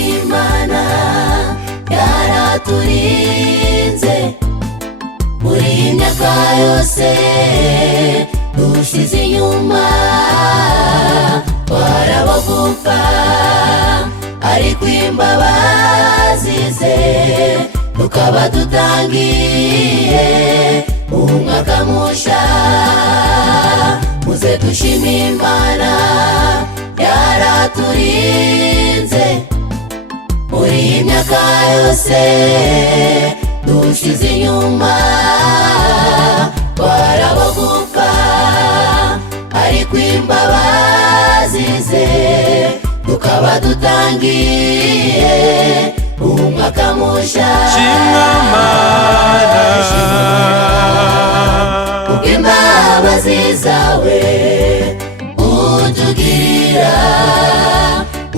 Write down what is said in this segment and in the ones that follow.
Imana yaraturinze muri iyi myaka yose dushize inyuma, twarabagufa ariko imbabazi ze tukaba dutangiye umwaka musha. Muze dushime Imana yaraturinze muri iyi myaka yose dushize inyuma, twarabagufa ariko imbabazi ze tukaba dutangiye umwaka musha. Shimwa Mana kubw'imbabazi zawe utugirira,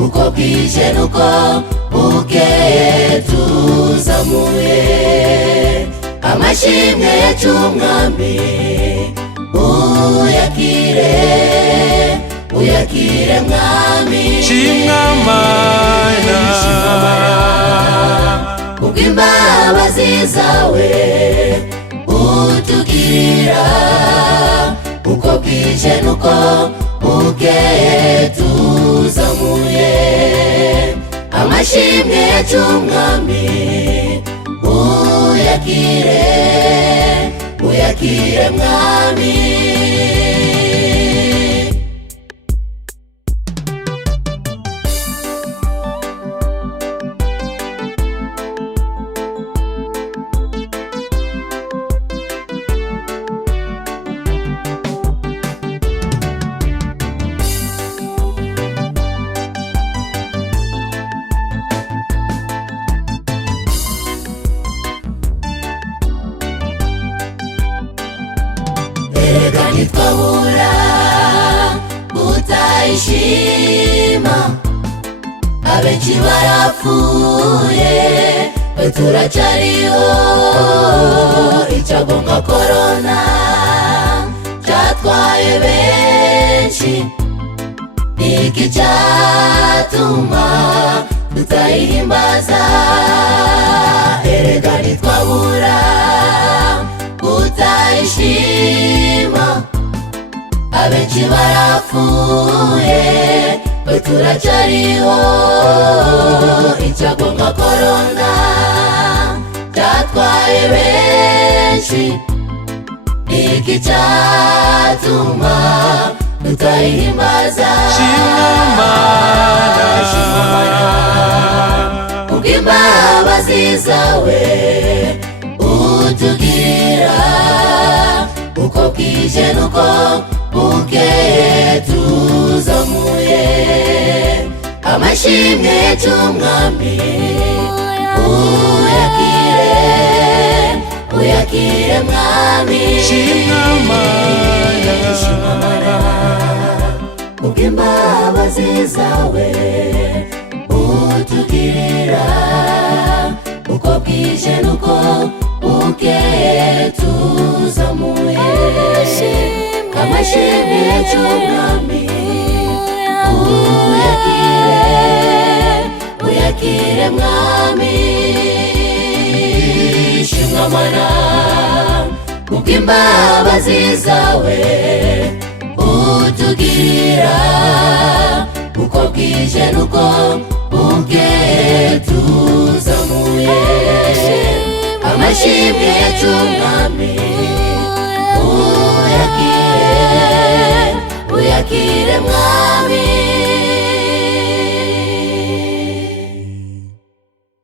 uko bwije nuko bukeye tuzamuye amashimwe yacu Mwami. Uyakire, uyakire Mwami. Shimwa Mana kubw'imbabazi zawe utugirira, uko bwije nuko bukeye tuzamuye amashimwe yacu Mwami. Uyakire, uyakire Mwami. Erega ntitwabura gutayishima, abenshi barapfuye twe turacyariho. Icyago nka korona cyatwaye benshi, niki cyatuma tutayihimbaza? Erega ntitwabura gutayishima, abenshi barapfuye twe turacyariho. Icyago nka korona cyatwaye benshi, niki cyatuma tutayihimbaza? Shimwa Mana kubw'imbabazi zawe utugirira, uko bwije nuko bukeye tuzamuye amashimwe yacu Mwami. Uyakire, uyakire Mwami. Shimwa Mana kubw'imbabazi zawe utugirira, uko bwije nuko bukeye tuzamuye amashimwe yacu Mwami. Uyakire, uyakire Mwami. Shimwa Mana kubw'imbabazi zawe utugirira, uko bwije nuko bukeye tuzamuye amashimwe yacu Mwami. Uyakire, uyakire Mwami.